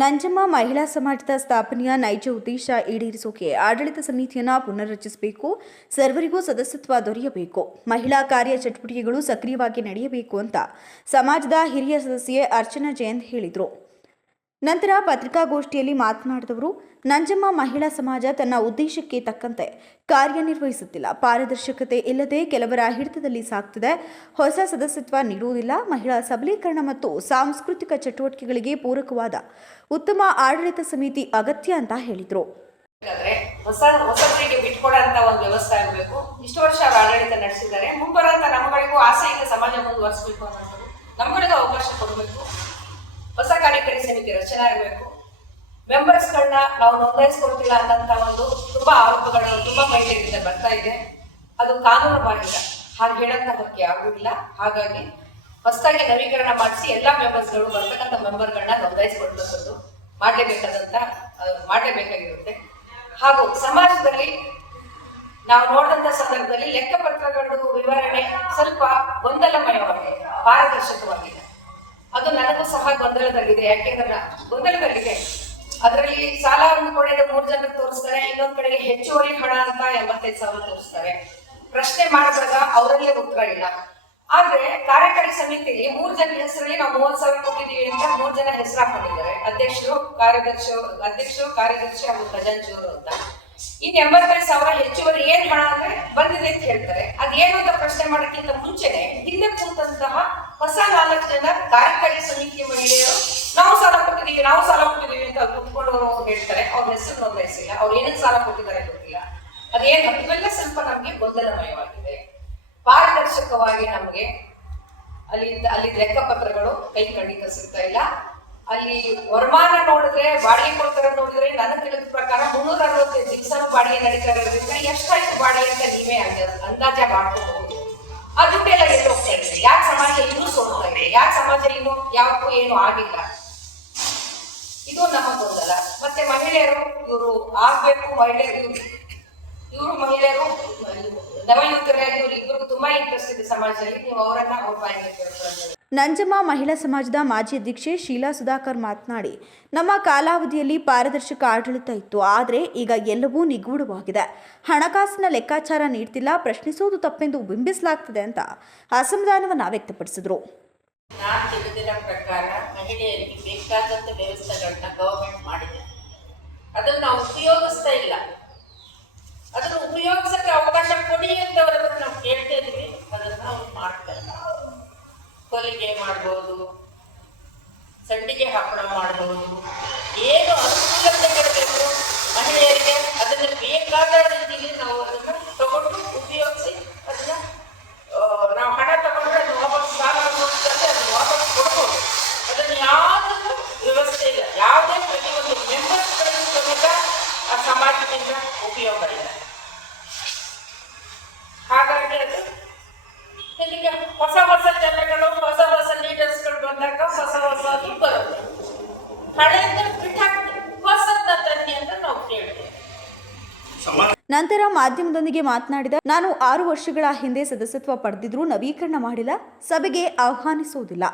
ನಂಜಮ್ಮ ಮಹಿಳಾ ಸಮಾಜದ ಸ್ಥಾಪನೆಯ ನೈಜ ಉದ್ದೇಶ ಈಡೇರಿಸೋಕೆ ಆಡಳಿತ ಸಮಿತಿಯನ್ನು ಪುನರ್ರಚಿಸಬೇಕು, ಸರ್ವರಿಗೂ ಸದಸ್ಯತ್ವ ದೊರೆಯಬೇಕು, ಮಹಿಳಾ ಕಾರ್ಯ ಚಟುವಟಿಕೆಗಳು ಸಕ್ರಿಯವಾಗಿ ನಡೆಯಬೇಕು ಅಂತ ಸಮಾಜದ ಹಿರಿಯ ಸದಸ್ಯೆ ಅರ್ಚನಾ ಜಯಂತ್ ಹೇಳಿದರು. ನಂತರ ಪತ್ರಿಕಾಗೋಷ್ಠಿಯಲ್ಲಿ ಮಾತನಾಡಿದವರು, ನಂಜಮ್ಮ ಮಹಿಳಾ ಸಮಾಜ ತನ್ನ ಉದ್ದೇಶಕ್ಕೆ ತಕ್ಕಂತೆ ಕಾರ್ಯನಿರ್ವಹಿಸುತ್ತಿಲ್ಲ. ಪಾರದರ್ಶಕತೆ ಇಲ್ಲದೆ ಕೆಲವರ ಹಿಡಿತದಲ್ಲಿ ಸಾಗ್ತಿದೆ ಹೊಸ ಸದಸ್ಯತ್ವ ನೀಡುವುದಿಲ್ಲ. ಮಹಿಳಾ ಸಬಲೀಕರಣ ಮತ್ತು ಸಾಂಸ್ಕೃತಿಕ ಚಟುವಟಿಕೆಗಳಿಗೆ ಪೂರಕವಾದ ಉತ್ತಮ ಆಡಳಿತ ಸಮಿತಿ ಅಗತ್ಯ ಅಂತ ಹೇಳಿದರು. ಹೊಸ ಹೊಸಬರಿಗೆ ಬಿಟ್ಕೊಡಂತ ಒಂದು ವ್ಯವಸ್ಥೆ ಆಗಬೇಕು. ಇಷ್ಟು ವರ್ಷ ಆಡಳಿತ ನಡೆಸಿದ್ದಾರೆ. ಮುಂಬರಂತ ನಮ್ಮಗಳಿಗೂ ಆಸೆ ಇದೆ ಸಮಾಜ ಮುಂದುವರಿಸಬೇಕು ಅನ್ನೋದು. ನಮ್ಮಗಳಿಗೂ ಅವಕಾಶ ಕೊಡಬೇಕು. ಹೊಸ ಕಾರ್ಯಕಾರಿ ಸಮಿತಿ ರಚನೆ ಆಗಬೇಕು. ಮೆಂಬರ್ಸ್ಗಳನ್ನ ನಾವು ನೋಂದಾಯಿಸ್ಕೊಡ್ತಿಲ್ಲ ಅನ್ನಂತ ಒಂದು ತುಂಬಾ ಆರೋಪಗಳು ತುಂಬಾ ಮಹಿಳೆಯರಿಂದ ಬರ್ತಾ ಇದೆ. ಅದು ಕಾನೂನು ಬಾಹಿರ ಹಾಗೆ ಹೇಳಂತ ಹಕ್ಕಿ ಆಗುವುದಿಲ್ಲ. ಹಾಗಾಗಿ ಹೊಸದಾಗಿ ನವೀಕರಣ ಮಾಡಿಸಿ ಎಲ್ಲಾ ಮೆಂಬರ್ಸ್ಗಳು ಬರ್ತಕ್ಕಂಥ ಮೆಂಬರ್ಗಳನ್ನ ನೋಂದಾಯಿಸ್ಕೊಡ್ತಕ್ಕದ್ದು ಮಾಡಲೇಬೇಕಾದಂತ ಮಾಡಲೇಬೇಕಾಗಿರುತ್ತೆ. ಹಾಗೂ ಸಮಾಜದಲ್ಲಿ ನಾವು ನೋಡಿದಂತ ಸಂದರ್ಭದಲ್ಲಿ ಲೆಕ್ಕಪತ್ರಗಳು ವಿವರಣೆ ಸ್ವಲ್ಪ ಗೊಂದಲಮಯವಾಗಿದೆ, ಪಾರದರ್ಶಕವಾಗಿದೆ. ಅದು ನನಗೂ ಸಹ ಗೊಂದಲದಲ್ಲಿದೆ. ಯಾಕೆಂದ್ರೆ ಗೊಂದಲದಲ್ಲಿದೆ. ಅದರಲ್ಲಿ ಸಾಲವನ್ನು ಕೊಡದೆ ಮೂರ್ ಜನಕ್ಕೆ ತೋರಿಸ್ತಾರೆ, ಇನ್ನೊಂದ್ ಕಡೆಗೆ ಹೆಚ್ಚುವರಿ ಹಣ ಅಂತ ಎಂಬತ್ತೈದು ಸಾವಿರ ತೋರಿಸ್ತಾರೆ. ಪ್ರಶ್ನೆ ಮಾಡಿದಾಗ ಅವರಲ್ಲೇ ಉತ್ತರ ಇಲ್ಲ. ಆದ್ರೆ ಕಾರ್ಯಕಾರಿ ಸಮಿತಿಯಲ್ಲಿ ಮೂರ್ ಜನ ಹೆಸರಲ್ಲಿ ನಾವು ಮೂವತ್ ಸಾವಿರ ಕೊಟ್ಟಿದ್ದೀವಿ ಅಂತ ಮೂರ್ ಜನ ಹೆಸರು ಹಾಕೊಂಡಿದ್ದಾರೆ. ಅಧ್ಯಕ್ಷರು, ಕಾರ್ಯದರ್ಶಿ ಅಧ್ಯಕ್ಷರು, ಕಾರ್ಯದರ್ಶಿ ಹಾಗೂ ಖಜಾಂಚಿಯವರು ಅಂತ. ಇನ್ ಎಂಬತ್ತೈದು ಸಾವಿರ ಹೆಚ್ಚುವರಿ ಏನ್ ಹಣ ಅಂದ್ರೆ ಬಂದಿದೆ ಅಂತ ಹೇಳ್ತಾರೆ. ಅದೇನು ಅಂತ ಪ್ರಶ್ನೆ ಮಾಡೋಕ್ಕಿಂತ ಮುಂಚೆನೆ ಹಿಂದೆ ಕೂತಂತಹ ಹೊಸ ನಾಲ್ಕು ಜನ ಕಾರ್ಯಕಾರಿ ಸಮಿತಿಯ ಮಹಿಳೆಯರು, ನಾವು ಸಾಲ ಕೊಟ್ಟಿದೀವಿ ನಾವು ಸಾಲ ಕೊಟ್ಟಿದ್ದೀವಿ ಅಂತ ಕುತ್ಕೊಂಡವರು ಹೇಳ್ತಾರೆ. ಅವ್ರ ಹೆಸರು ನೋಂದಾಯಿಸಿಲ್ಲ ಅವ್ರು ಏನಕ್ಕೆ ಸಾಲ ಕೊಟ್ಟಿದ್ದಾರೆ ಗೊತ್ತಿಲ್ಲ. ಅದೇನು ಇವೆಲ್ಲ ಸ್ವಲ್ಪ ನಮಗೆ ಗೊಂದಲಮಯವಾಗಿದೆ. ಪಾರದರ್ಶಕವಾಗಿ ನಮ್ಗೆ ಅಲ್ಲಿಂದ ಅಲ್ಲಿ ಲೆಕ್ಕಪತ್ರಗಳು ಕೈ ಖಂಡಿತ ಸಿಗ್ತಾ ಇಲ್ಲ. ಅಲ್ಲಿ ವರಮಾನ ನೋಡಿದ್ರೆ, ಬಾಡಿಗೆ ಕೊಡ್ತಾರೆ ನೋಡಿದ್ರೆ ನನ್ನ ತಿಳಿದ ಪ್ರಕಾರ ಮುನ್ನೂರ ಅರವತ್ತೈದು ದಿವಸ ಬಾಡಿಗೆ ನಡೀತಾ ಇರೋದ್ರಿಂದ ಎಷ್ಟಾಯ್ತು ಬಾಡಿಗೆ ಅಂತ ನೀವೇ ಅಂದ- ಅಂದಾಜ ಮಾಡ್ಕೋಬಹುದು ದುಡ್ಡೆಲ್ಲ ಎಲ್ಲಿ ಹೋಗ್ತಾ ಇದೆ? ಯಾಕೆ ಸಮಾಜ ಇನ್ನೂ ಸೋಲ್ತಾ ಇದೆ? ಯಾಕೆ ಸಮಾಜ ಇನ್ನೂ ಯಾವಕ್ಕೂ ಏನು ಆಗಿಲ್ಲ? ಇದು ನಮ್ಮ ಗೊಂದಲ. ಮತ್ತೆ ಮಹಿಳೆಯರು, ಇವರು ಆಗ್ಬೇಕು, ಮಹಿಳೆಯರು, ಇವರು ಮಹಿಳೆಯರು ನವಯುವಕರಾಗಿ ಇವರು ಇಬ್ಬರಿಗೂ ತುಂಬಾ ಇಂಟ್ರೆಸ್ಟ್ ಇದೆ ಸಮಾಜದಲ್ಲಿ. ನೀವು ಅವರನ್ನ ಅವ್ರ ಬಾಯಿಗೆ ನಂಜಮ್ಮ ಮಹಿಳಾ ಸಮಾಜದ ಮಾಜಿ ಅಧ್ಯಕ್ಷೆ ಶೀಲಾ ಸುಧಾಕರ್ ಮಾತನಾಡಿ, ನಮ್ಮ ಕಾಲಾವಧಿಯಲ್ಲಿ ಪಾರದರ್ಶಕ ಆಡಳಿತ ಇತ್ತು, ಆದರೆ ಈಗ ಎಲ್ಲವೂ ನಿಗೂಢವಾಗಿದೆ. ಹಣಕಾಸಿನ ಲೆಕ್ಕಾಚಾರ ನೀಡ್ತಿಲ್ಲ ಪ್ರಶ್ನಿಸುವುದು ತಪ್ಪೆಂದು ಬಿಂಬಿಸಲಾಗ್ತದೆ ಅಂತ ಅಸಮಾಧಾನವನ್ನು ವ್ಯಕ್ತಪಡಿಸಿದರು. ಅದನ್ನು ನಾವು ಉಪಯೋಗಿಸ್ತಾ ಇಲ್ಲ ಅದನ್ನು ಉಪಯೋಗಿಸಕ್ಕೆ ಅವಕಾಶ ಕೊಡಿ ಅಂತವರೆಗೂ ನಾವು ಕೇಳ್ತಾ ಇದ್ವಿ ಅದನ್ನು ಅವ್ರು ಮಾಡ್ತಾರೆ ಹೊಲಿಗೆ ಮಾಡ್ಬೋದು. ನಾವು ಕೇಳ್ತೇವೆ. ನಂತರ ಮಾಧ್ಯಮದೊಂದಿಗೆ ಮಾತನಾಡಿದ ನಾನು ಆರು ವರ್ಷಗಳ ಹಿಂದೆ ಸದಸ್ಯತ್ವ ಪಡೆದಿದ್ರೂ ನವೀಕರಣ ಮಾಡಿಲ್ಲ ಸಭೆಗೆ ಆಹ್ವಾನಿಸುವುದಿಲ್ಲ.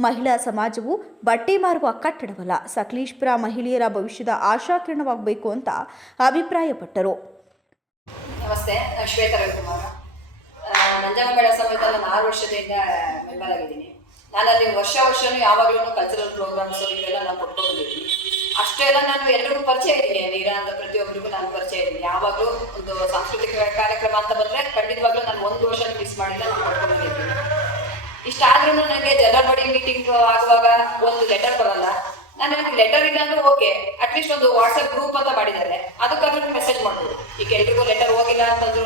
ಮಹಿಳಾ ಸಮಾಜವು ಬಟ್ಟೆ ಮಾರುವ ಕಟ್ಟಡವಲ್ಲ ಸಕಲೇಶ್ಪುರ ಮಹಿಳೆಯರ ಭವಿಷ್ಯದ ಆಶಾಕಿರಣವಾಗಬೇಕು ಅಂತ ಅಭಿಪ್ರಾಯಪಟ್ಟರು. ನಮಸ್ತೆ ನಾನು ಶ್ವೇತಾ ರವಿಕುಮಾರ. ಆ, ನಂಜಮ್ಮ ಸಮೇತ ನಾನು ಆರು ವರ್ಷದಿಂದ ಮೆಂಬರ್ ಆಗಿದ್ದೀನಿ ನಾನಲ್ಲಿ ವರ್ಷ ವರ್ಷನೂ ಯಾವಾಗಲೂ ಕಲ್ಚರಲ್ ಪ್ರೋಗ್ರಾಮ್ಸ್ ಇವೆಲ್ಲ ನಾನು ಕೊಟ್ಕೊಂಡಿದ್ದೀನಿ. ಎಲ್ಲ ನಾನು ಎಲ್ರಿಗೂ ಪರಿಚಯ ಇದ್ದೀನಿ. ನೀರಾ ಅಂತ ಪ್ರತಿಯೊಬ್ಬರಿಗೂ ನಾನು ಪರಿಚಯ ಇದ್ದೀನಿ. ಯಾವಾಗಲೂ ಒಂದು ಸಾಂಸ್ಕೃತಿಕ ಕಾರ್ಯಕ್ರಮ ಅಂತ ಬಂದ್ರೆ ಖಂಡಿತವಾಗ್ಲೂ ನಾನು ಒಂದು ವರ್ಷ ಮಿಸ್ ಮಾಡಿಲ್ಲ, ನಾನು ಕೊಟ್ಕೊಂಡಿದ್ದೀನಿ. ಇಷ್ಟ ಇಷ್ಟಾದ್ರೂ ನನಗೆ ಜನರಲ್ ಬಾಡಿ ಮೀಟಿಂಗ್ ಆಗುವಾಗ ಒಂದು ಲೆಟರ್ ಬರಲ್ಲ. ನಾನು ನನಗೆ ಲೆಟರ್ ಇಲ್ಲ ಓಕೆ ಅಟ್ಲೀಸ್ಟ್ ಒಂದು ವಾಟ್ಸ್ಆಪ್ ಗ್ರೂಪ್ ಅಂತ ಮಾಡಿದ್ದಾರೆ. ಅದಕ್ಕಾದ್ರೂ ಮೆಸೇಜ್ ಮಾಡ್ಬೋದು. ಈಗ ಎಲ್ರಿಗೂ ಲೆಟರ್ ಹೋಗಿಲ್ಲ ಅಂತಂದ್ರೂ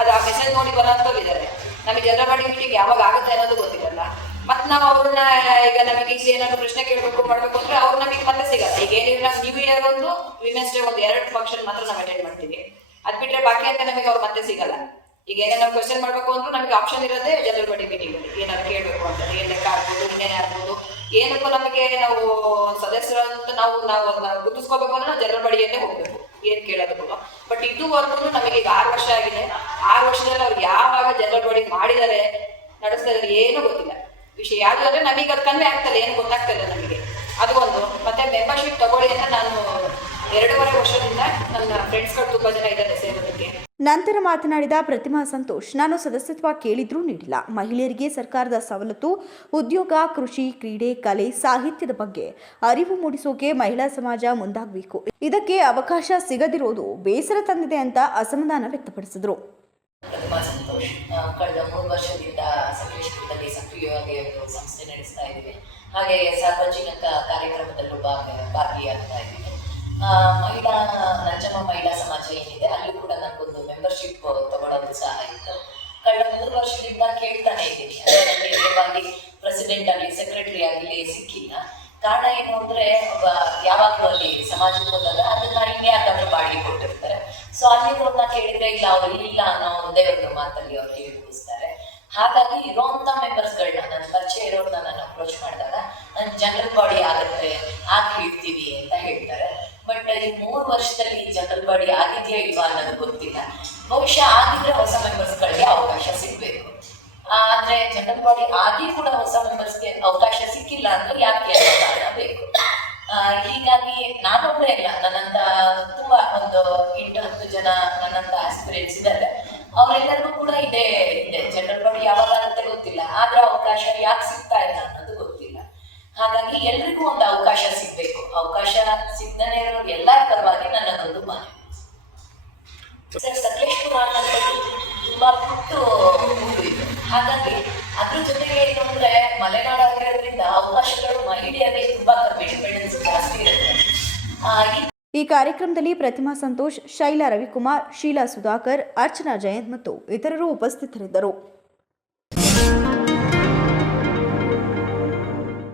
ಅದು ಆ ಮೆಸೇಜ್ ನೋಡಿ ಬರೋಂಥವ್ರು ಇದ್ದಾರೆ. ನಮಗೆ ಜನರಲ್ ಬಾಡಿ ಮೀಟಿಂಗ್ ಯಾವಾಗ ನಾವು ಅವ್ರನ್ನ ಈಗ ನಮಗೆ ಈಗ ಏನಾದ್ರು ಪ್ರಶ್ನೆ ಕೇಳಬೇಕು, ಮಾಡಬೇಕು ಅಂದ್ರೆ ಅವ್ರು ನಮಗೆ ಮತ್ತೆ ಸಿಗಲ್ಲ ಈಗ ಏನಿಲ್ಲ ನ್ಯೂ ಇಯರ್ ಒಂದು ವಿಮೆನ್ಸ್ ಡೇ ಒಂದು ಎರಡು ಫಂಕ್ಷನ್ ಮಾತ್ರ ನಾವು ಅಟೆಂಡ್ ಮಾಡ್ತೀವಿ. ಅದ್ ಬಿಟ್ರೆ ಬಾಕಿ ಅಂತ ನಮಗೆ ಅವ್ರು ಮತ್ತೆ ಸಿಗಲ್ಲ. ಈಗ ಏನೇ ನಾವು ಕ್ವಶನ್ ಮಾಡ್ಬೇಕು ಅಂದ್ರೆ ನಮಗೆ ಆಪ್ಷನ್ ಇರೋದೇ ಜನರಲ್ ಬಾಡಿ ಮೀಟಿಂಗ್ ಏನಾದ್ರು ಕೇಳಬೇಕು ಅಂತ, ಏನ್ ಲೆಕ್ಕ ಆಗ್ಬೋದು ಇನ್ನೇನೇ ಆಗ್ಬೋದು, ಏನಕ್ಕೂ ನಮಗೆ ನಾವು ಸದಸ್ಯರು ಅಂತ ನಾವು ನಾವು ಅದನ್ನ ಗುರುತಿಸ್ಕೋಬೇಕು ಅಂದ್ರೆ ನಾವು ಜನರಲ್ ಬಾಡಿಯಲ್ಲೇ ಹೋಗ್ಬೇಕು. ಏನ್ ಕೇಳೋದಕ್ಕೂ. ಬಟ್ ಇದುವರೆಗೂ ನಮಗೆ ಈಗ ಆರು ವರ್ಷ ಆಗಿದೆ. ಆರು ವರ್ಷದಲ್ಲಿ ಅವ್ರು ಯಾವಾಗ ಜನರಲ್ ಬಾಡಿ ಮಾಡಿದ್ದಾರೆ, ನಡೆಸ್ತಾ ಏನು ಏನೂ ಗೊತ್ತಿಲ್ಲ. ವಿಷಯ. ಯಾವುದು ಅಂದ್ರೆ ನಮಗೆ ಅದು ಕನ್ವೆ ಆಗ್ತಲ್ಲ ಏನು ಗೊತ್ತಾಗ್ತಾ ಇಲ್ಲ ನಮಗೆ? ಅದು ಒಂದು. ಮತ್ತೆ ಮೆಂಬರ್ಶಿಪ್ ತಗೊಳ್ಳಿ ಅಂತ ನಾನು ಎರಡೂವರೆ ವರ್ಷದಿಂದ ನನ್ನ ಫ್ರೆಂಡ್ಸ್ಗಳು ತುಂಬ ಜನ ಇದ್ದಾರೆ ಸೇರೋದಕ್ಕೆ. ನಂತರ ಮಾತನಾಡಿದ ಪ್ರತಿಮಾ ಸಂತೋಷ್ ನಾನು ಸದಸ್ಯತ್ವ ಕೇಳಿದ್ರೂ ನೀಡಿಲ್ಲ. ಮಹಿಳೆಯರಿಗೆ ಸರ್ಕಾರದ ಸವಲತ್ತು ಉದ್ಯೋಗ ಕೃಷಿ ಕ್ರೀಡೆ ಕಲೆ ಸಾಹಿತ್ಯದ ಬಗ್ಗೆ ಅರಿವು ಮೂಡಿಸೋಕೆ ಮಹಿಳಾ ಸಮಾಜ ಮುಂದಾಗಬೇಕು. ಇದಕ್ಕೆ ಅವಕಾಶ ಸಿಗದಿರೋದು ಬೇಸರ ತಂದಿದೆ ಅಂತ ಅಸಮಾಧಾನ ವ್ಯಕ್ತಪಡಿಸಿದರು. ಒಂದು ಸಂಸ್ಥೆ ನಡೆಸ್ತಾ ಇದ್ದೀವಿ. ಹಾಗೆ ಸಾರ್ವಜನಿಕ ಕಾರ್ಯಕ್ರಮದಲ್ಲೂ ಭಾಗ ಭಾಗಿಯಾಗ್ತಾ ಇದ್ದೀವಿ. ಮಹಿಳಾ ನಂಜಮ್ಮ ಮಹಿಳಾ ಸಮಾಜ ಏನಿದೆ, ಅಲ್ಲಿ ಕೂಡ ನನಗೊಂದು ಮೆಂಬರ್ಶಿಪ್ ತಗೊಳ್ಳೋದು ಸಹ ಇತ್ತು. ಕಳೆದ ಮೂರು ವರ್ಷದಿಂದ ಕೇಳ್ತಾನೆ ಇದ್ದೀನಿ. ನೇರವಾಗಿ ಪ್ರೆಸಿಡೆಂಟ್ ಆಗಲಿ ಸೆಕ್ರೆಟರಿ ಆಗಲಿ ಸಿಕ್ಕಿಲ್ಲ. ಕಾರಣ ಏನು ಅಂದ್ರೆ ಯಾವಾಗ್ಲೂ ಅಲ್ಲಿ ಸಮಾಜಕ್ಕೆ ಹೋದಾಗ ಅದನ್ನ ಇನ್ಯಾಕಾದ್ರೂ ಬಾಡಿಗೆ ಕೊಟ್ಟಿರ್ತಾರೆ. ಸೊ ಅಲ್ಲಿರೋರ್ನ ಕೇಳಿದ್ರೆ ಇಲ್ಲ, ಅವ್ರು ಇಲ್ಲ ಅನ್ನೋ ಒಂದೇ ಒಂದು ಮಾತಲ್ಲಿ ಅವ್ರು ಹೇಳಿ ಹಾಗಾಗಿ ಇರೋಂಥ ಮೆಂಬರ್ಸ್ಗಳನ್ನ ನನ್ನ ಪರಿಚಯ ಇರೋರ್ನ ನಾನು ಅಪ್ರೋಚ್ ಮಾಡಿದಾಗ ನನ್ನ ಜನರಲ್ ಬಾಡಿ ಆಗುತ್ತೆ ಆಗಿ ಇಡ್ತೀವಿ ಅಂತ ಹೇಳ್ತಾರೆ. ಬಟ್ ಈ ಮೂರು ವರ್ಷದಲ್ಲಿ ಜನರಲ್ ಬಾಡಿ ಆಗಿದೆಯಾ ಇಲ್ವಾ ಅನ್ನೋದು ಗೊತ್ತಿಲ್ಲ. ಬಹುಶಃ ಆಗಿದ್ರೆ ಹೊಸ ಮೆಂಬರ್ಸ್ಗಳಿಗೆ ಅವಕಾಶ ಸಿಗಬೇಕು. ಆದ್ರೆ ಜನರಲ್ ಬಾಡಿ ಆಗಿ ಕೂಡ ಹೊಸ ಮೆಂಬರ್ಸ್ಗೆ ಅವಕಾಶ ಸಿಕ್ಕಿಲ್ಲ ಅಂದ್ರೆ ಯಾಕೆ ಕಾರಣ ಬೇಕು. ಹೀಗಾಗಿ ನಾನೊಬ್ಬರೇ ಇಲ್ಲ ನನ್ನಂತ ತುಂಬಾ ಒಂದು ಎಂಟು ಹತ್ತು ಜನ ನನ್ನಂತ ಆಸ್ಪಿರೆಂಟ್ಸ್ ಇದ್ದಾರೆ ಅವರೆಲ್ಲರಿಗೂ ಕೂಡ ಇದೆ ಇದೆ ಜನರಲ್ ಬಾಡಿ ಯಾವಾಗ ಆಗುತ್ತೆ ಗೊತ್ತಿಲ್ಲ ಆದ್ರೆ ಅವಕಾಶ ಯಾಕೆ ಸಿಗ್ತಾ ಇಲ್ಲ ಅನ್ನೋದು ಗೊತ್ತಿಲ್ಲ ಹಾಗಾಗಿ ಎಲ್ರಿಗೂ ಒಂದು ಅವಕಾಶ ಸಿಗ್ಬೇಕು ಅವಕಾಶ ಸಿಗ್ದನೇ ಇರೋರು ಎಲ್ಲರ ಪರವಾಗಿ ನನ್ನದೊಂದು ಮನವಿ ಸರ್ ಸಕಲೇಶ್ಪುರ ಅನ್ನೋದು ತುಂಬಾ ಪುಟ್ಟು ಊರು ಇದು ಹಾಗಾಗಿ ಅದ್ರ ಜೊತೆಗೆ ಏನು ಅಂದ್ರೆ ಮಲೆನಾಡು ಆಗಿರೋದ್ರಿಂದ ಅವಕಾಶಗಳು ಮಹಿಳೆಯರಿಗೆ ತುಂಬಾ ಕಮ್ಮಿ ಡಿಪೆಂಡೆನ್ಸ್ ಜಾಸ್ತಿ ಇರುತ್ತೆ. ಈ ಕಾರ್ಯಕ್ರಮದಲ್ಲಿ ಪ್ರತಿಮಾ ಸಂತೋಷ್, ಶೈಲಾ ರವಿಕುಮಾರ್, ಶೀಲಾ ಸುಧಾಕರ್, ಅರ್ಚನಾ ಜಯಂತ್ ಮತ್ತು ಇತರರು ಉಪಸ್ಥಿತರಿದ್ದರು.